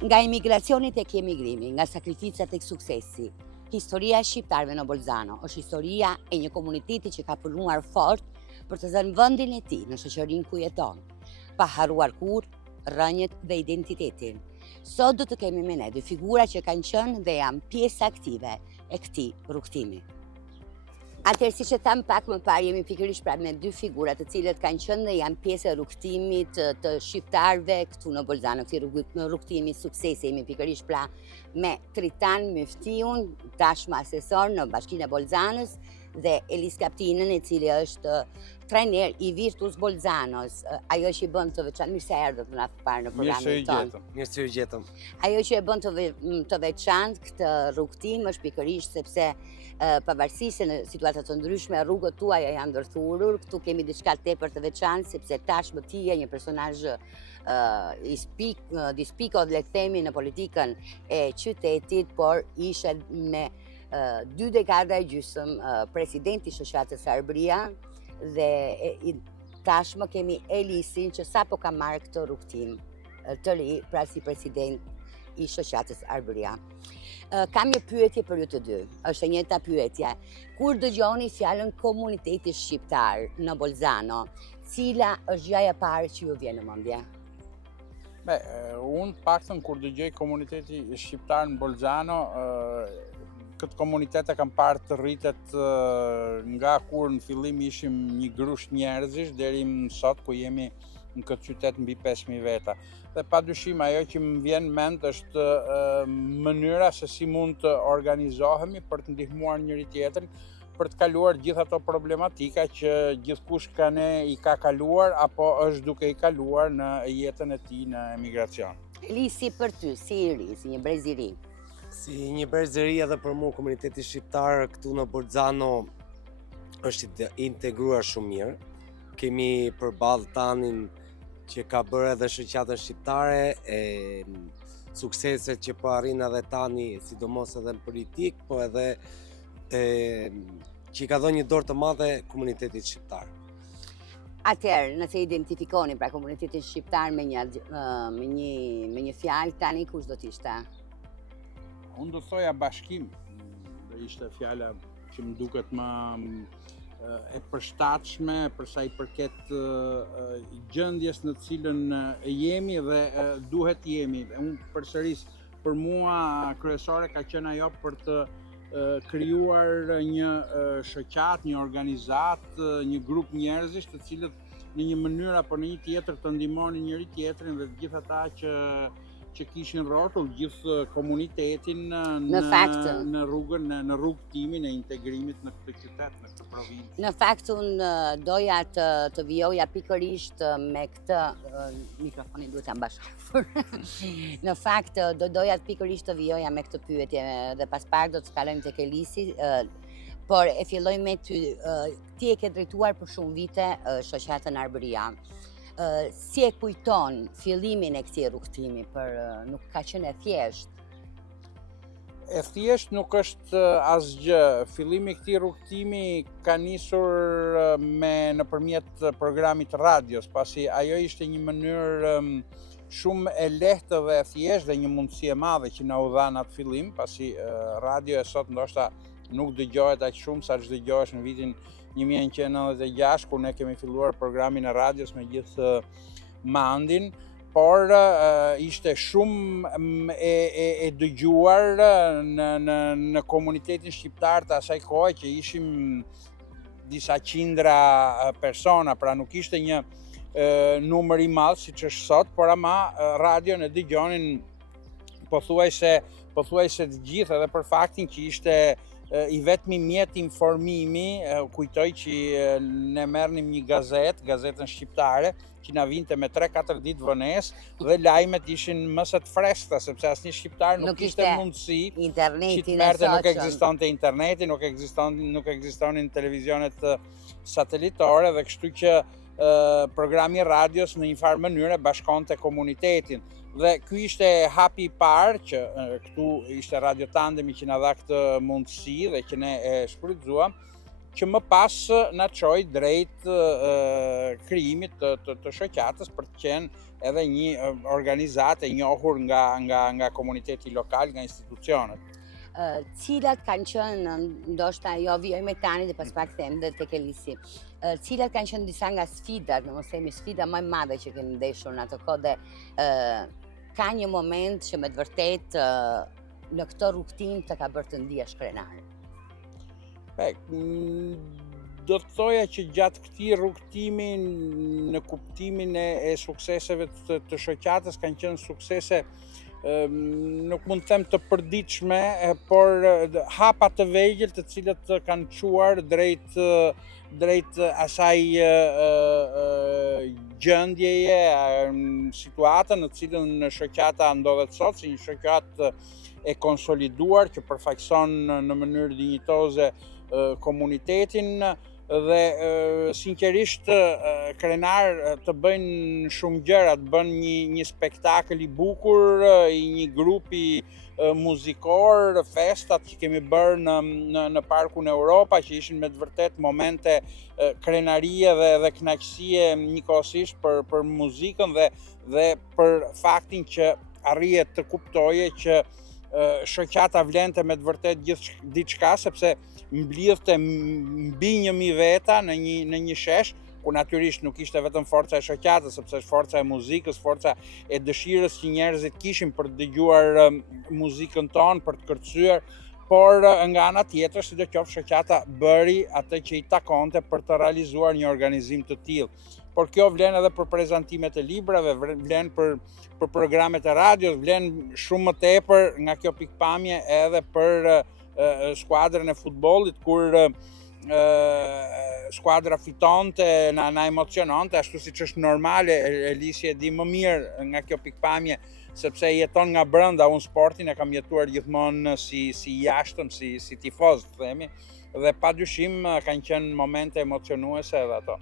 Nga emigracioni tek emigrimi, nga sakrificat tek suksesi, historia e shqiptarëve në Bolzano është historia e një komuniteti që ka punuar fort për të dhënë vendin e tij në shoqërinë ku jeton, pa harruar kurrë rrënjët dhe identitetin. Sot do të kemi me ne dy figura që kanë qenë dhe janë pjesë aktive e këtij rrugtimi. Atëherë, siç e tham pak më parë, jemi pikërisht pra me dy figura të cilët kanë qenë dhe janë pjesë e rrugtimit të shqiptarëve këtu në Bolzano, këtij rrugtimi suksesi. Jemi pikërisht pra me Tritan Myftiun, tashmë asesor në Bashkinë e Bolzanës, dhe Elis Kaptinën, i cili është trajner i Virtus Bolzanos. Ajo që i bën të veçantë, mirë se erdhët në parë në programin tonë. Mirë se ju gjetëm. Ajo që e bën të veçantë këtë rrugtim është pikërisht sepse pavarësisht se në situata të ndryshme rrugët tuaja janë ndërthurur, këtu kemi diçka tepër të veçantë sepse tashmë ti je një personazh dispiko le të themi në politikën e qytetit, por ishe me 2 dekada e gjysmë presidenti i shoqatës Arbëria dhe tashmë kemi Elisin që sapo ka marrë këtë rrugtim të ri, pra si president i shoqatës Arbëria. Kam një pyetje për ju të dy, është e njëjta pyetje. Kur dëgjoni fjalën komuniteti shqiptar në Bolzano, cila është gjëja e parë që ju vjen në mendje? Unë paktën kur dëgjoj komuniteti shqiptar në Bolzano, këtë komunitet e kam parë të rritet nga kur në fillim ishim një grusht njerëzish deri më sot ku jemi në këtë qytet mbi 5.000 veta. Dhe padyshim ajo që më vjen mend është mënyra se si mund të organizohemi për të ndihmuar njëri tjetrin, për të kaluar gjithë ato problematika që gjithkush i ka kaluar apo është duke i kaluar në jetën e tij në emigracion. Elisi, për ty, si i ri, si një brez i ri? Si një brez i ri edhe për mua komuniteti shqiptar këtu në Bolzano është integruar shumë mirë. Kemi përballë tanin që ka bërë edhe shoqatën shqiptare, sukseset që po arrin edhe tani, sidomos edhe në politik, po edhe që i ka dhënë një dorë të madhe komunitetit shqiptar. Atëherë, nëse identifikoni pra komunitetin shqiptar me një fjalë, tani kush do t'ishte? Unë do thoja bashkim, dhe ishte fjala që më duket më e përshtatshme për sa i përket gjendjes në cilën jemi dhe duhet jemi. Unë përsëris, për mua kryesore ka qenë ajo për të krijuar një shoqat, një organizat, një grup njerëzish të cilët në një mënyrë apo në një tjetër të ndihmonin njëri tjetrin dhe të gjithë ata që kishin rrotull gjithë komunitetin në rrugtimin e integrimit në këtë qytet, në këtë provincë. Në fakt, unë doja të vijoja pikërisht me këtë, mikrofonin duhet ta mbash afër. Në fakt, doja pikërisht të vijoja me këtë pyetje dhe pas parë do të kalojmë tek Elisi, por e filloj me ty. Ti e ke drejtuar për shumë vite shoqatën Arbëria. Si e kujton fillimin e këtij rrugtimi, për nuk ka qenë e thjeshtë? E thjesht nuk është asgjë. Fillimi i këtij rrugtimi ka nisur nëpërmjet programit radios, pasi ajo ishte një mënyrë shumë e lehtë dhe e thjeshtë dhe një mundësi e madhe që na u dha në atë fillim, pasi radio e sot ndoshta nuk dëgjohet aq shumë sa që dëgjohesh në vitin 1996, kur ne kemi filluar programin e radios me gjithë mandin, por ishte shumë e dëgjuar në komunitetin shqiptar të asaj kohe që ishim disa qindra persona, pra nuk ishte një numër i madh siç është sot, por ama radion e dëgjonin pothuajse të gjithë, edhe për faktin që ishte i vetmi mjet informimi. Kujtoj që ne merrnim një gazetën shqiptare, që na vinte me 3-4 ditë vonesë dhe lajmet ishin më së të freskëta, sepse asnjë shqiptar nuk kishte mundësi që të merrte, nuk ekzistonte interneti, nuk ekzistonin televizionet satelitore, dhe kështu që programi radios në një farë mënyrë bashkonte komunitetin. Dhe ky ishte hapi i parë që këtu ishte Radio Tandemi që na dha këtë mundësi dhe që ne e shfrytzuam, që më pas na çoj drejt krijimit të shoqatës për të qenë edhe një organizatë e njohur nga komuniteti lokal, nga institucionet. Cilat kanë qenë, ndoshta jo vijoj me tani dhe pas pak them dhe tek Elisi. Cilat kanë qenë disa nga sfidat, në mos themi sfida më e madhe që keni ndeshur në ato kohë dhe ka një moment që me të vërtet në këtë rrugtim të ka bërë të ndihesh krenar? Do të thoja që gjatë këtij rrugtimi në kuptimin e sukseseve të shoqatës kanë qenë suksese nuk mund të them të përditshme, por hapa të vegjël të cilët kanë çuar drejt asaj gjendjeje, situatën në cilën shoqata ndodhet sot, si një shoqatë e konsoliduar që përfaqëson në mënyrë dinjitoze komunitetin dhe sinqerisht krenar të bëjnë shumë gjëra, të bën një spektakël i bukur, një grupi muzikor, festat që kemi bërë në Parkun Europa, që ishin me të vërtet momente krenarie dhe kënaqësie njëkohësisht për muzikën dhe për faktin që arrijet të kuptoje që shoqata vlente me të vërtet diçka, sepse mblidhte mbi 1000 veta në një shesh, ku natyrisht nuk ishte vetëm forca e shoqatës, sepse është forca e muzikës, forca e dëshirës që njerëzit kishin për të dëgjuar muzikën tonë, për të kërcyer, por nga ana tjetër, sidoqoftë shoqata bëri atë që i takonte për të realizuar një organizim të tillë. Por kjo vlen edhe për prezantimet e librave, vlen për programet e radios, vlen shumë më tepër nga kjo pikpamje edhe për skuadrën e futbollit, kur skuadra fitonte, na emociononte, ashtu siç është normale, Elisi e di më mirë nga kjo pikpamje, sepse jeton nga brenda, unë sportin e kam jetuar gjithmonë si jashtëm, si tifoz, themi, dhe padyshim kanë qenë momente emocionuese edhe ato.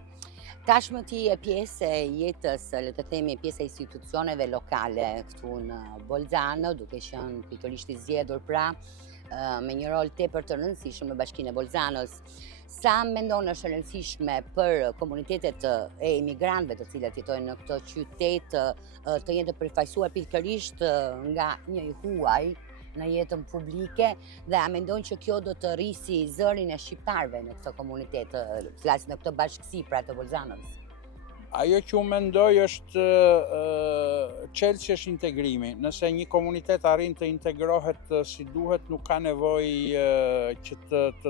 Tashmë ti e pjesë e jetës, le të themi pjesë e institucioneve lokale këtu në Bolzano, duke qenë pikërisht i zgjedhur pra me një rol tepër të rëndësishëm në Bashkinë e Bolzanos. Sa mendon është e rëndësishme për komunitetet e emigrantëve të cilët jetojnë në këtë qytet të jenë të përfaqësuar pikërisht nga një huaj në jetën publike, dhe a mendon që kjo do të rrisi zërin e shqiptarëve në këtë komunitet, flas në këtë bashkësi pra të Bolzanos? Ajo që unë mendoj është çelësi është integrimi. Nëse një komunitet arrin të integrohet si duhet, nuk ka nevojë që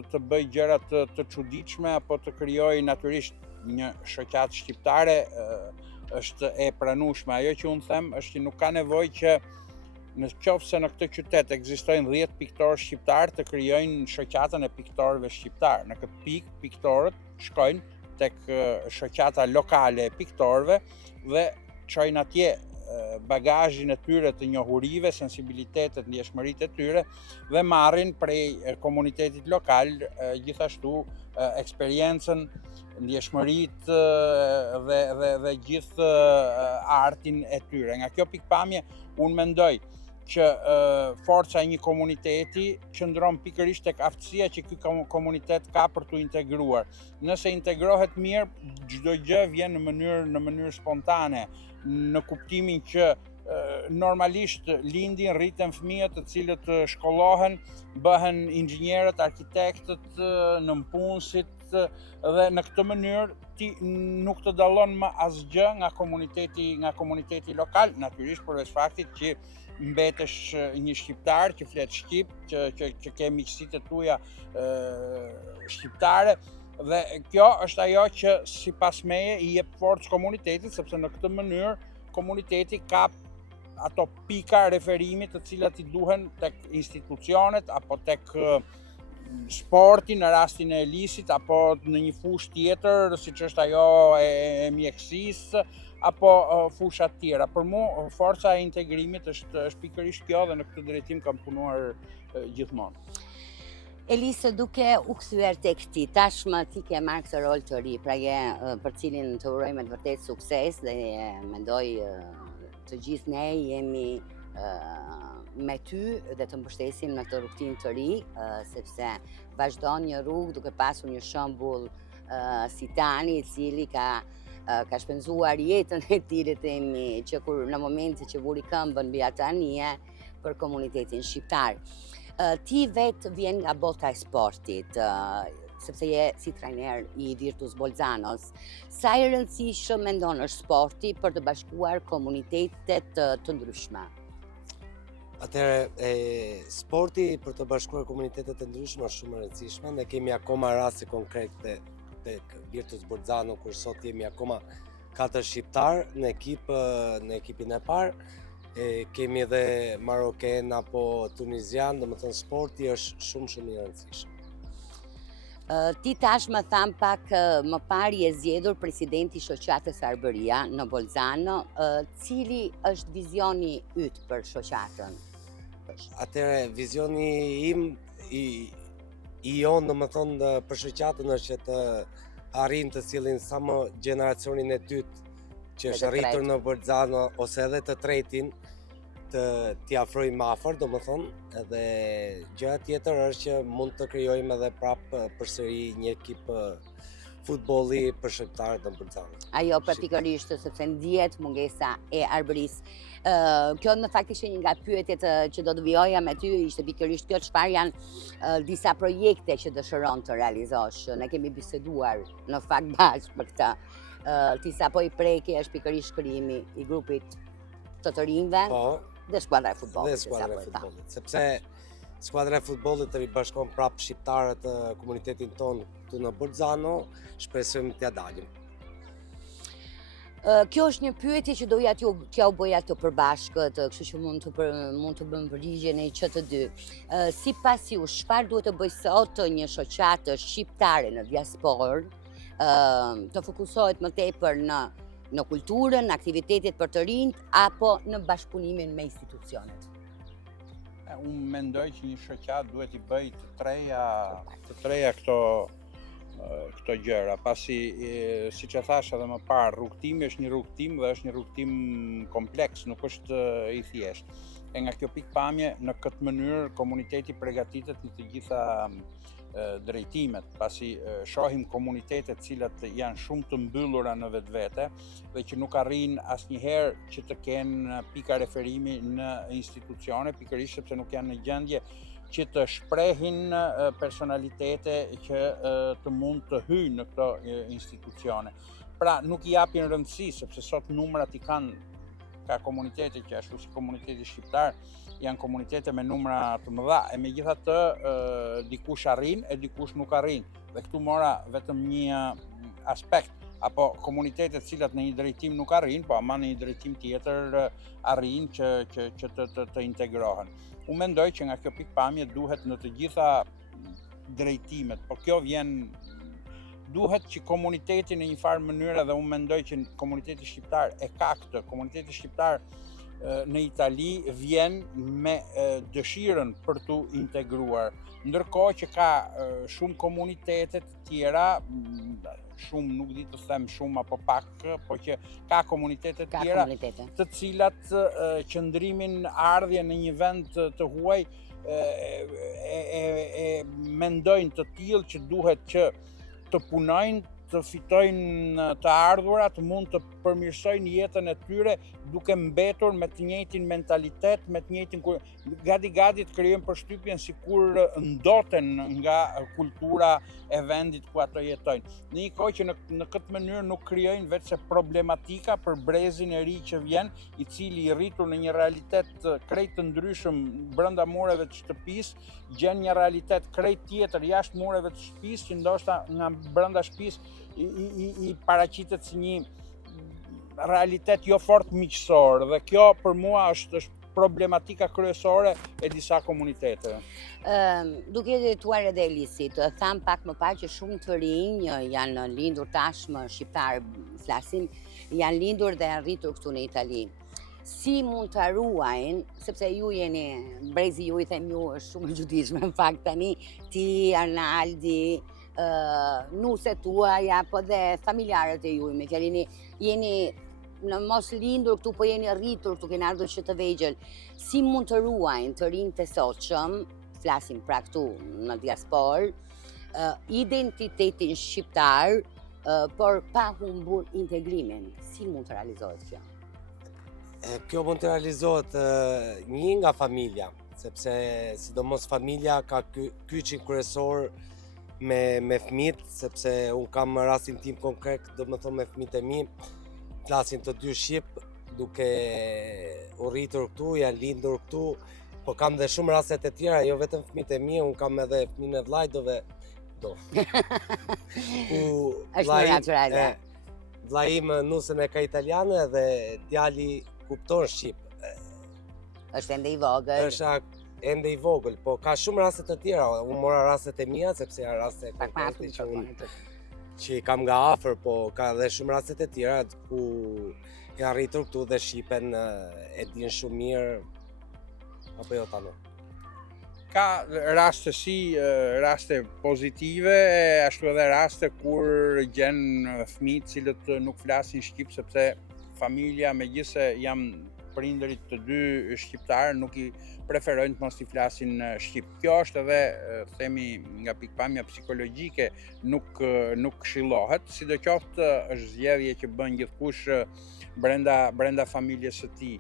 të bëj gjëra të çuditshme apo të krijojë natyrisht një shoqatë shqiptare është e pranueshme. Ajo që unë them është që nuk ka nevojë që në qoftë se në këtë qytet ekzistojnë 10 piktorë shqiptar të krijojnë shoqatën e piktorëve shqiptar. Në këtë pikë piktorët shkojnë tek shoqata lokale e piktorëve dhe çojnë atje bagazhin e tyre të njohurive, sensibilitetet, ndjeshmëritë e tyre dhe marrin prej komunitetit lokal gjithashtu eksperiencën, ndjeshmëritë dhe gjithë artin e tyre. Nga kjo pikpamje unë mendoj që forca e një komuniteti qëndron pikërisht tek aftësia që ky komunitet ka për t'u integruar. Nëse integrohet mirë, çdo gjë vjen në mënyrë spontane, në kuptimin që normalisht lindin, rriten fëmijët të cilët shkollohen, bëhen inxhinierët, arkitektët, nënpunësit, dhe në këtë mënyrë ti nuk të dallon më asgjë nga komuniteti lokal, natyrisht përveç faktit që mbetesh një shqiptar që flet shqip, që ke miqësitë e tuaja shqiptare, dhe kjo është ajo që sipas meje i jep forcë komunitetit, sepse në këtë mënyrë komuniteti ka ato pika referimit të cilat i duhen tek institucionet apo tek sporti në rastin e Elisit, apo në një fushë tjetër, siç është ajo e mjekësisë, apo fusha të tjera. Për mua forca e integrimit është pikërisht kjo dhe në këtë drejtim kam punuar gjithmonë. Elisë, duke u kthyer tek ti, tashmë ti ke marrë këtë rol të ri, pra për cilin të uroj me të vërtet sukses dhe mendoj të gjithë ne jemi me ty dhe të mbështesim në këtë rrugtim të ri, sepse vazhdon një rrugë duke pasur një shembull si Tani, i cili ka shpenzuar jetën e tij, le themi, që kur në momentin që vuri këmbën mbi atë anije për komunitetin shqiptar. Ti vetë vjen nga bota e sportit, sepse je si trajner i Virtus Bolzanos. Sa i rëndësishëm mendon është sporti për të bashkuar komunitetet të ndryshme? Atëherë, sporti për të bashkuar komunitetet e ndryshme është shumë e rëndësishme. Ne kemi akoma raste konkrete tek Virtus Bolzano, kur sot jemi akoma 4 shqiptar në ekipin e parë. Kemi edhe maroken apo tunizian, domethënë sporti është shumë i rëndësishëm. Ti tash më tham pak më parë je zgjedhur presidenti i shoqatës Arbëria në Bolzano, cili është vizioni yt për shoqatën? Atëherë, vizioni im i jon, domethënë për shoqatën është që të arrijmë të sillin sa më gjeneracionin e dytë që është arritur në Bolzano ose edhe të tretin, t'i afrojmë afër, domethënë, edhe gjëja tjetër është që mund të krijojmë edhe prapë përsëri një ekip futbolli për shqiptarët në Bolzano. Ajo praktikisht sepse ndihet mungesa e Arbërisë. Kjo në fakt ishte një nga pyetjet që do të vijoja me ty, ishte pikërisht kjo, çfarë janë disa projekte që dëshiron të realizosh. Ne kemi biseduar në fakt bashkë për këtë. Ti sapo i preki është pikërisht krijimi i grupit të rinjve. Dhe skuadra e futbollit. Sepse skuadra e futbollit të ribashkon prapë shqiptarët të komunitetin tonë këtu në Bolzano, shpresojmë t'ja dalim. Kjo është një pyetje që doja t'ja u bëja të përbashkët, kështu që mund të bëm përgjigjen e që të dy. Sipas jush, çfarë duhet të bëjë sot një shoqatë shqiptare në diasporë, të fokusohet më tepër në kulturën, në aktivitetet për të rinjt, apo në bashkëpunimin me institucionet? Unë mendoj që një shoqat duhet i bëj të treja këto gjëra, pasi siç e thash edhe më parë, rrugtimi është një rrugtim dhe është një rrugtim kompleks, nuk është i thjeshtë. E nga kjo pikpamje, në këtë mënyrë komuniteti përgatitet në të gjitha drejtimet, pasi shohim komunitetet cilat janë shumë të mbyllura në vetvete dhe që nuk arrin asnjëherë që të kenë pika referimi në institucione, pikërisht sepse nuk janë në gjendje që të shprehin personalitete që të mund të hyjnë në këto institucione. Pra nuk i japin rëndësi, sepse sot numrat i kanë ka komunitete që ashtu si komuniteti shqiptar janë komunitete me numra të mëdha, e megjithatë dikush arrin e dikush nuk arrin. Dhe këtu mora vetëm një aspekt, apo komunitetet cilat në një drejtim nuk arrin, po ama në një drejtim tjetër arrin që të integrohen. Unë mendoj që nga kjo pikpamje duhet në të gjitha drejtimet, por kjo duhet që komuniteti në një farë mënyrë, dhe unë mendoj që komuniteti shqiptar e ka këtë, komuniteti shqiptar në Itali vjen me dëshirën për t'u integruar, ndërkohë që ka shumë komunitetet tjera, shumë nuk di të them shumë apo pak, po që ka komunitetet tjera të cilat qëndrimin ardhje në një vend të huaj e mendojnë të tillë që duhet që të punojnë, të fitojnë të ardhurat, mund të përmirësojnë jetën e tyre duke mbetur me të njëjtin mentalitet, me të njëjtin gati të krijojnë përshtypjen sikur ndoten nga kultura e vendit ku ato jetojnë. Në një kohë që në këtë mënyrë nuk krijojnë vetëm problematika për brezin e ri që vjen, i cili i rritur në një realitet krejt të ndryshëm brenda mureve të shtëpisë, gjen një realitet krejt tjetër jashtë mureve të shtëpisë, që ndoshta nga brenda shtëpisë i paraqitet si një realitet jo fort miqësor, dhe kjo për mua është problematika kryesore e disa komuniteteve. Duke jetuar edhe Elisit, tham pak më parë që shumë të rinj janë lindur tashmë shqiptar flasim, janë lindur dhe rritur këtu në Itali. Si mund të ruajnë, sepse ju jeni, brezi ju i them ju është shumë e çuditshme në fakt tani, ti, Arnaldi, nuset tuaja, po dhe familjarët e juaj, me fjalën jeni në mos lindur këtu, po jeni rritur këtu, keni ardhur që të vegjël, si mund të ruajnë të rinjtë e sotshëm, flasim pra këtu në diasporë, identitetin shqiptar, por pa humbur integrimin. Si mund të realizohet kjo? Kjo mund të realizohet një nga familja, sepse sidomos familja ka kyçin kryesor me fëmijët, sepse unë kam rastin tim konkret, do më thonë me fëmijët e mi, flasin të dy shqip, duke u rritur këtu, janë lindur këtu, po kam dhe shumë raste të tjera, jo vetëm fëmijët e mi, unë kam edhe fëmijën e vllajdove, Është më naturale. Vllai im nusën e ka italiane dhe djali kupton shqip. Është ende i vogël. Është ende i vogël, po ka shumë raste të tjera. Unë mora rastet e mia sepse janë raste konkrete që i kam nga afër, po ka edhe shumë raste të tjera ku janë rritur këtu dhe shqipen e din shumë mirë. Apo jo tani. Ka raste raste pozitive, ashtu edhe raste kur gjen fëmijë cilët nuk flasin shqip sepse familja, megjithëse janë prindërit të dy shqiptarë, nuk i preferojnë të mos i flasin shqip. Kjo është edhe, themi, nga pikpamja psikologjike, nuk këshillohet, sidoqoftë është zgjedhje që bën gjithkush brenda familjes së tij.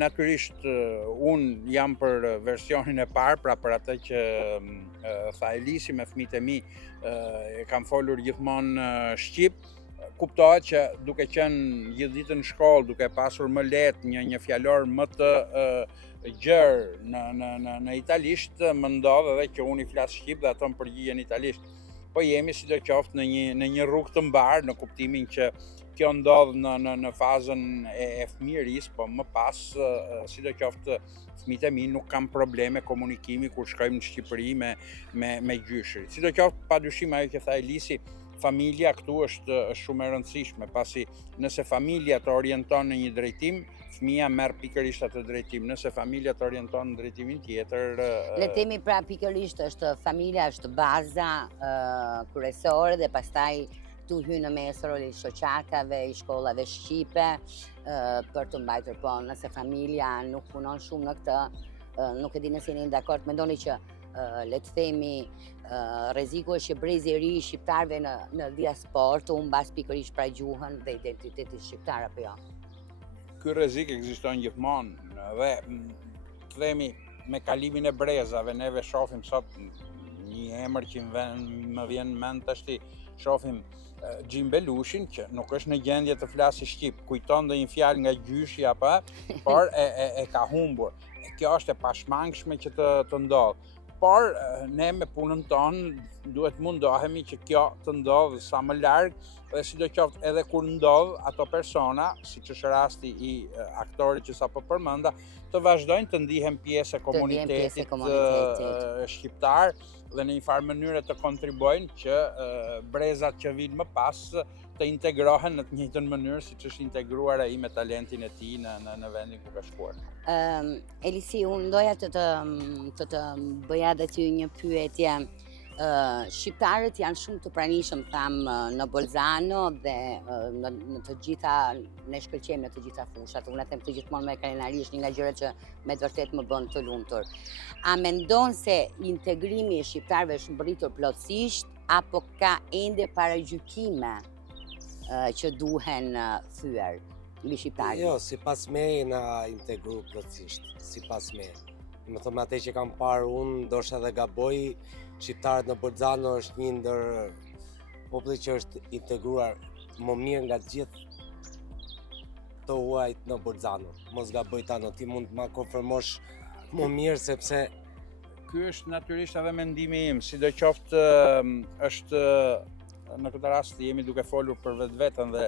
Natyrisht unë jam për versionin e parë, pra për atë që tha Elisi me fëmijët e mi, kam folur gjithmonë shqip. Kuptohet që duke qenë gjithë ditën në shkollë, duke pasur më lehtë një fjalor më të gjerë në italisht, më ndodh edhe që unë i flas shqip dhe ato më përgjigjen italisht. Po jemi sidoqoftë në një rrugë të mbarë, në kuptimin që kjo ndodh në fazën e fëmijërisë, po më pas, sidoqoftë fëmijët e mi nuk kanë probleme komunikimi kur shkojmë në Shqipëri me gjyshërit. Sidoqoftë, padyshim ajo që tha Elisi, familja këtu është shumë e rëndësishme, pasi nëse familja të orienton në një drejtim, fëmia merr pikërisht atë drejtim. Nëse familja të orienton në drejtimin tjetër, le të themi pra pikërisht është familja është baza kryesore dhe pastaj tu hynë në mes roli shoqatave, i shkollave shqipe, për të mbajtur, po nëse familja nuk punon shumë në këtë, nuk e di nëse jeni dakord, mendoni që le të themi rreziku është që brezi i ri i shqiptarëve në diasporë të humbas pikërisht pra gjuhën dhe identitetin shqiptar apo jo? Ky rrezik ekziston gjithmonë dhe të themi me kalimin e brezave neve shohim sot një emër që më vjen në mend tashti, shohim Gjim Belushin, që nuk është në gjendje të flasë shqip, kujton dhe një fjalë nga gjyshi apo, por e ka humbur. Kjo është e pashmangshme që të ndodhë. Por ne me punën tonë duhet mundohemi që kjo të ndodhë sa më largë, dhe sidoqoftë edhe kur ndodh ato persona, siç është rasti i aktorit që sapo përmenda, të vazhdojnë të ndihen pjesë e komunitetit shqiptar dhe në një farë mënyrë të kontribojnë që brezat që vinë më pas të integrohen në të njëjtën mënyrë siç është integruar ai me talentin e tij në vendin ku ka shkuar. Elisi, unë doja të të bëja edhe ty një pyetje. Shqiptarët janë shumë të pranishëm, thamë, në Bolzano dhe në të gjitha, ne shkëlqejmë në të gjitha fushat. Unë them të gjithmonë me krenarisht, një nga gjërat që me të vërtet më bën të lumtur. A mendon se integrimi i shqiptarëve është mbërritur plotësisht apo ka ende paragjykime që duhen thyer mbi shqiptarët? Jo, sipas meje na integru plotësisht, sipas meje. Më thëmë atë që kam parë unë, ndoshta edhe gaboj, shqiptarët në Bolzano është një ndër populli që është integruar më mirë nga gjithë të huajt në Bolzano. Mos gaboj tani, ti mund të ma konfirmosh më mirë sepse ky është natyrisht edhe mendimi im, sidoqoftë është në këtë rast jemi duke folur për vetveten dhe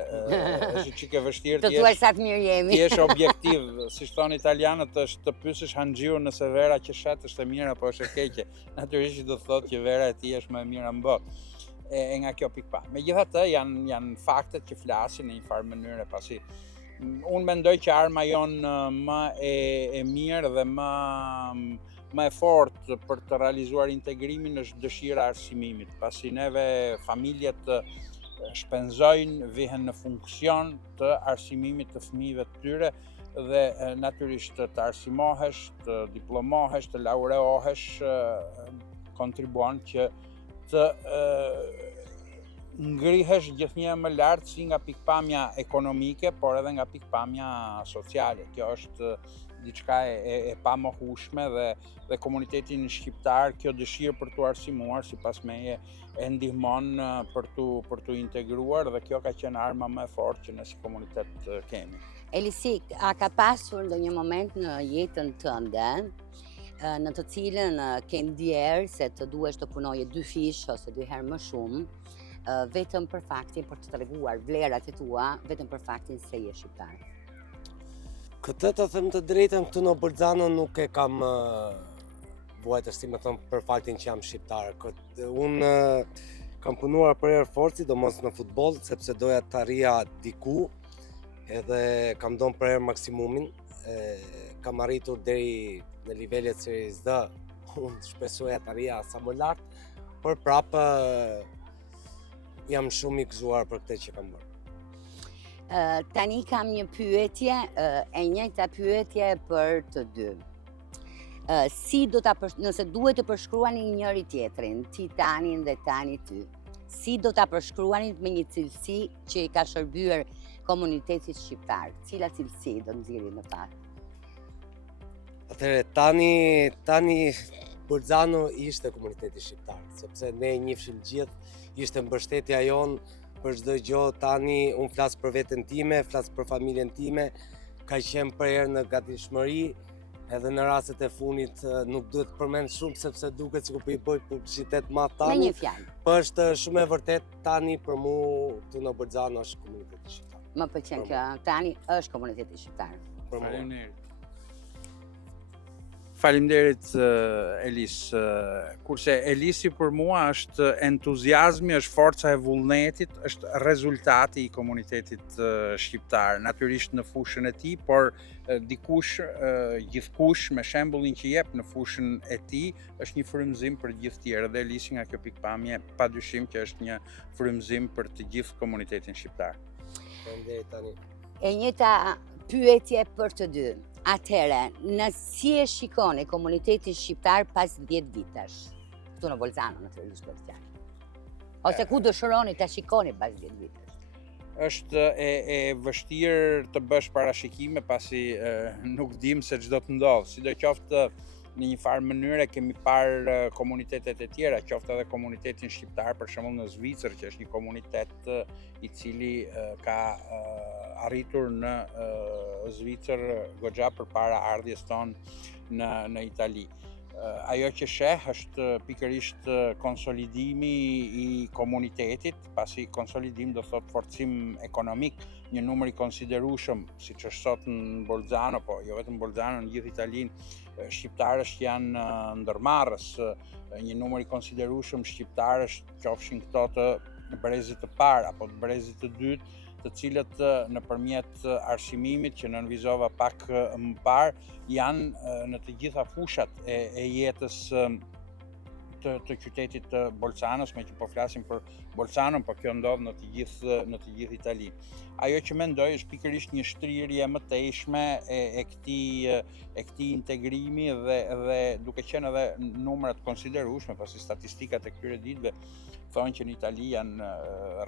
është çike vështirë të thuaj sa të mirë jemi. Ti je objektiv, siç thon italianët, është të pyesësh Hanxhiu nëse vera që shet është e mirë apo është e keqe. Natyrisht do të thotë që vera e tij është më e mira në botë. E nga kjo pikpam. Megjithatë janë faktet që flasin në një farë mënyrë, pasi unë mendoj që arma jonë më e mirë dhe më e fortë për të realizuar integrimin është dëshira arsimimit, pasi neve familjet shpenzojnë, vihen në funksion të arsimimit të fëmijëve të tyre dhe natyrisht të arsimohesh, të diplomohesh, të laureohesh, kontribuon që të ngrihesh gjithnjë më lart si nga pikpamja ekonomike, por edhe nga pikpamja sociale. Kjo është diçka e pamohueshme dhe komunitetin shqiptar kjo dëshirë për t'u arsimuar sipas meje e ndihmon për t'u integruar dhe kjo ka qenë arma më e fortë që ne si komunitet kemi. Elisi, a ka pasur ndonjë moment në jetën tënde në të cilën ke ndjerë se të duhesh të punoje 2 fish ose 2 herë më shumë, vetëm për faktin për të treguar vlerat e tua, vetëm për faktin se je shqiptar? Këtë të them të drejtën, këtu në Bolzano nuk e kam vuajtër si më thëmë për faktin që jam shqiptar. Unë kam punuar për Air Force, domos në futboll, sepse doja të arrija diku, edhe kam donë për Air Maximumin, kam arritur deri në nivelet Series D, unë shpesoja të arrija sa më lartë, por prapë jam shumë i gëzuar për këtë që kam bërë. Tani kam një pyetje, e njëjta pyetje për të dy. Nëse duhet të përshkruani njëri tjetrin, ti Tanin dhe Tani ty, si do ta përshkruani me një cilësi që i ka shërbyer komunitetit shqiptar? Cila cilësi do nxirri në fakt? Atëherë, Tani Bolzano ishte komuniteti shqiptar, sepse ne njihshim gjithë, ishte mbështetja jonë për çdo gjë. Tani unë flas për veten time, flas për familjen time, ka qenë për herë në gatishmëri, edhe në rastet e funit nuk duhet të përmend shumë sepse duket sikur po i bëj publicitet madh Tani. Me një fjalë. Po është shumë e vërtet, Tani për mua këtu në Bolzano është komuniteti shqiptar. Më pëlqen kjo, Tani është komuniteti shqiptar. Për mua. Faleminderit Elis. Kurse Elisi për mua është entuziazmi, është forca e vullnetit, është rezultati i komunitetit shqiptar. Natyrisht në fushën e tij, por dikush, gjithkush me shembullin që jep në fushën e tij, është një frymëzim për gjithë tjerë dhe Elisi nga kjo pikpamje padyshim që është një frymëzim për të gjithë komunitetin shqiptar. Faleminderit Tani. E njëjta pyetje për të dy. Atëherë, si e shikoni komunitetin shqiptar pas 10 vitesh? Këtu në Bolzano, natyrisht për fjalë. Ose ku dëshironi ta shikoni pas 10 vitesh? Është e vështirë të bësh parashikime pasi nuk dim se ç'do të ndodh. Sidoqoftë në një farë mënyre kemi parë komunitetet e tjera, qoftë edhe komunitetin shqiptar, për shembull në Zvicër, që është një komunitet i cili ka arritur në Zvicër goxha përpara ardhjes tonë në Itali. Ajo që sheh është pikërisht konsolidimi i komunitetit, pasi konsolidim do thot forcim ekonomik, një numër i konsiderueshëm, siç është sot në Bolzano, po jo vetëm Bolzano, në gjithë Italinë, shqiptarësh janë ndërmarrës, një numër i konsiderueshëm shqiptarësh, qofshin këto të brezit të parë apo të brezit të dytë, të cilët nëpërmjet arsimimit që nënvizova pak më parë, janë në të gjitha fushat e jetës të qytetit të Bolzanos, me që po flasim për Bolzanon, po kjo ndodh në të gjithë Italinë. Ajo që mendoj është pikërisht një shtrirje më tejshme e këtij integrimi dhe duke qenë edhe numrat konsiderueshme, pasi statistikat e këtyre ditëve thonë që në Itali janë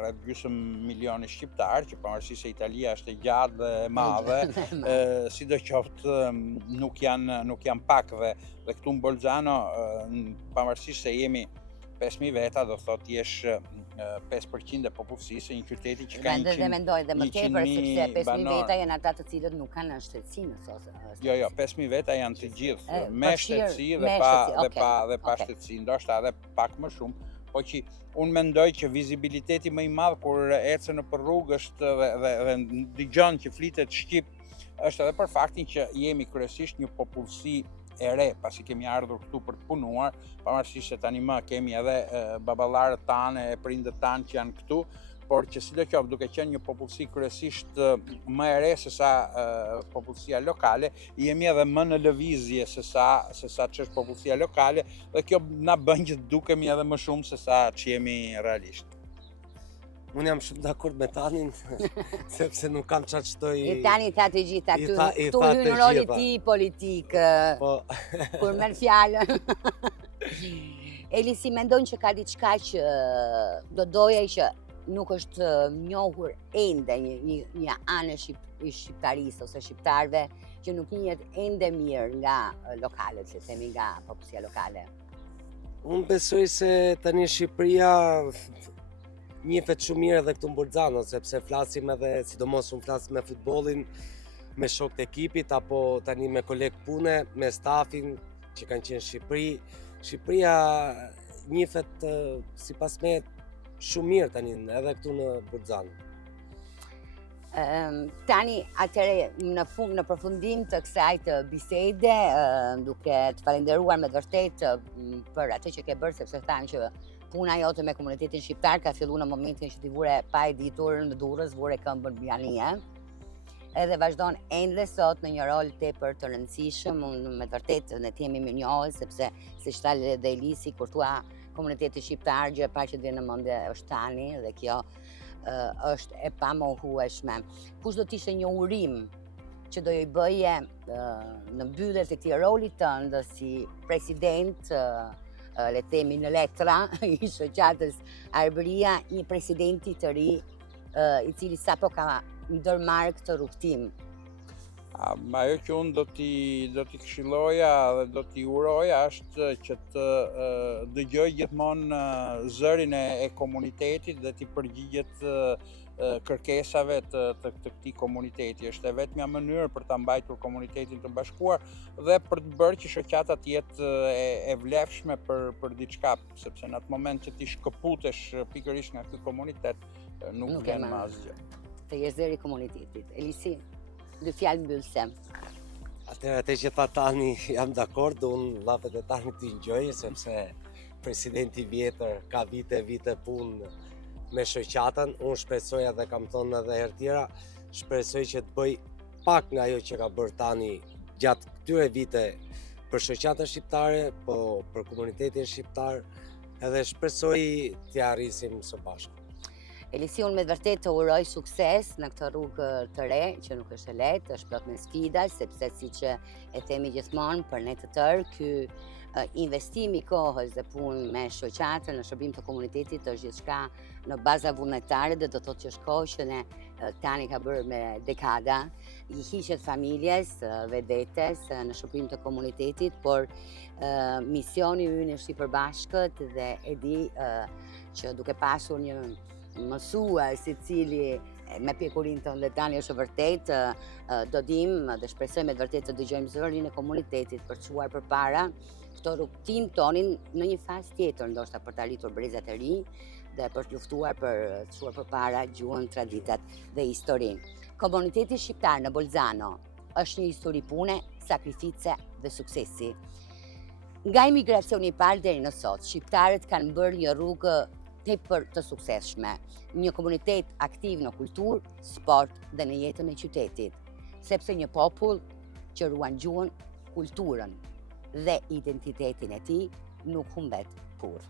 rreth gjysmë milioni shqiptar, që pavarësisht se Italia është e gjatë dhe e madhe, sidoqoftë nuk janë pak dhe këtu në Bolzano, pavarësisht se jemi 5.000 veta, do thotë jesh 5% e popullsisë, një qyteti që ka 100.000 Dhe mendoj dhe më tepër sepse 5.000 banor. veta janë ata të cilët nuk kanë shtetësinë. Jo, 5.000 veta janë të gjithë, me përfshirë, shtetësi me dhe pa shtetësi, shtetësi, ndoshta edhe pak më shumë, po që unë mendoj që vizibiliteti më i madh kur ecën nëpër rrugë është dhe dëgjon që flitet shqip, është edhe për faktin që jemi kryesisht një popullsi e re, pasi kemi ardhur këtu për të punuar, pavarësisht se tani më kemi edhe baballarët tanë e prindët tanë që janë këtu, por që sidoqoftë duke qenë një popullsi kryesisht më e re se sa popullsia lokale, jemi edhe më në lëvizje se sa ç'është popullsia lokale dhe kjo na bën që dukemi edhe më shumë se sa që jemi realisht. Unë jam shumë dakord me Tanin, sepse nuk kam çfarë shtoj. I Tani tha të gjitha I këtu, tha këtu të hyn roli gjitha. ti politik, Po, kur merr fjalën. Elisi, mendon që ka diçka që do doja që nuk është njohur ende një anë e shqiptarisë ose shqiptarëve që nuk njihet ende mirë nga lokalet, le të themi nga popullsia lokale. unë besoj se tani Shqipëria njihet shumë mirë edhe këtu në Bolzano, sepse flasim edhe, sidomos unë flas me futbollin, me shokët e ekipit, apo tani me kolegë pune, me stafin që kanë qenë në Shqipëri. Shqipëria njihet sipas me shumë mirë tani edhe këtu në Bolzano. Tani, atëre në përfundim të kësaj të bisede, duke të falenderuar me të vërtet për atë që ke bërë, sepse thanë që puna jote me komunitetin shqiptar ka filluar në momentin që ti vure pa e ditur në Durrës, vure këmbën Bjanie. Edhe vazhdon ende sot në një rol tepër të rëndësishëm. Unë me të vërtet ne jemi mirënjohës, sepse siç tha edhe Elisi, kur thua komuniteti shqiptar, gjë e parë që të vjen në mendje është Tani, dhe kjo është e pamohueshme. Kush do të ishte një urim që do i bëje në mbyllje të këtij roli tënd si president, le të themi në letra, i shoqatës Arbëria, një presidenti të ri i cili sapo ka ndërmarrë këtë rrugtim? Ajo që unë do t'i këshilloja dhe do t'i uroja është që të dëgjoj gjithmonë zërin e komunitetit dhe t'i përgjigjet kërkesave të këtij komuniteti. Është e vetmja mënyrë për ta mbajtur komunitetin të bashkuar dhe për të bërë që shoqata të jetë e vlefshme për diçka, sepse në atë moment që ti shkëputesh pikërisht nga ky komunitet, nuk vlen më asgjë. Të jesh zëri i komunitetit. Elisi, dy fjalë mbyllëse. Atëherë atë që tha Tani jam dakord, unë llafet e Tanit t'i ngjoj, sepse presidenti vjetër ka vite punë me shoqatën. Unë shpresoj, edhe kam thonë edhe herë tjera, shpresoj që të bëj pak nga ajo që ka bërë Tani gjatë këtyre vite për shoqatën shqiptare, po për komunitetin shqiptar, edhe shpresoj t'ia arrisim së bashku. Elisi, unë me vërtet të uroj sukses në këtë rrugë të re, që nuk është e lehtë, është plot me sfida, sepse siç e themi gjithmonë për ne të tërë, ky investimi i kohës dhe punë me shoqatën në shërbim të komunitetit është gjithçka në baza vullnetare, dhe do të thotë që është kohë që ne Tani ka bërë me dekada, i hiqet familjes, vedetes në shërbim të komunitetit, por misioni ynë është i përbashkët dhe e di që duke pasur një mësues i cili me pjekurin tonë dhe Tani është vërtet, do dim dhe shpresoj me të vërtet të dëgjojmë zërin e komunitetit për të çuar përpara këtë rrugtim tonin në një fazë tjetër, ndoshta për të arritur brezat e ri dhe për të luftuar për të çuar përpara gjuhën, traditat dhe historinë. Komuniteti shqiptar në Bolzano është një histori pune, sakrifice dhe suksesi. Nga imigracioni i parë deri në sot, shqiptarët kanë bërë një rrugë tepër të suksesshme, një komunitet aktiv në kulturë, sport dhe në jetën e qytetit, sepse një popull që ruan gjuhën, kulturën dhe identitetin e tij nuk humbet kurrë.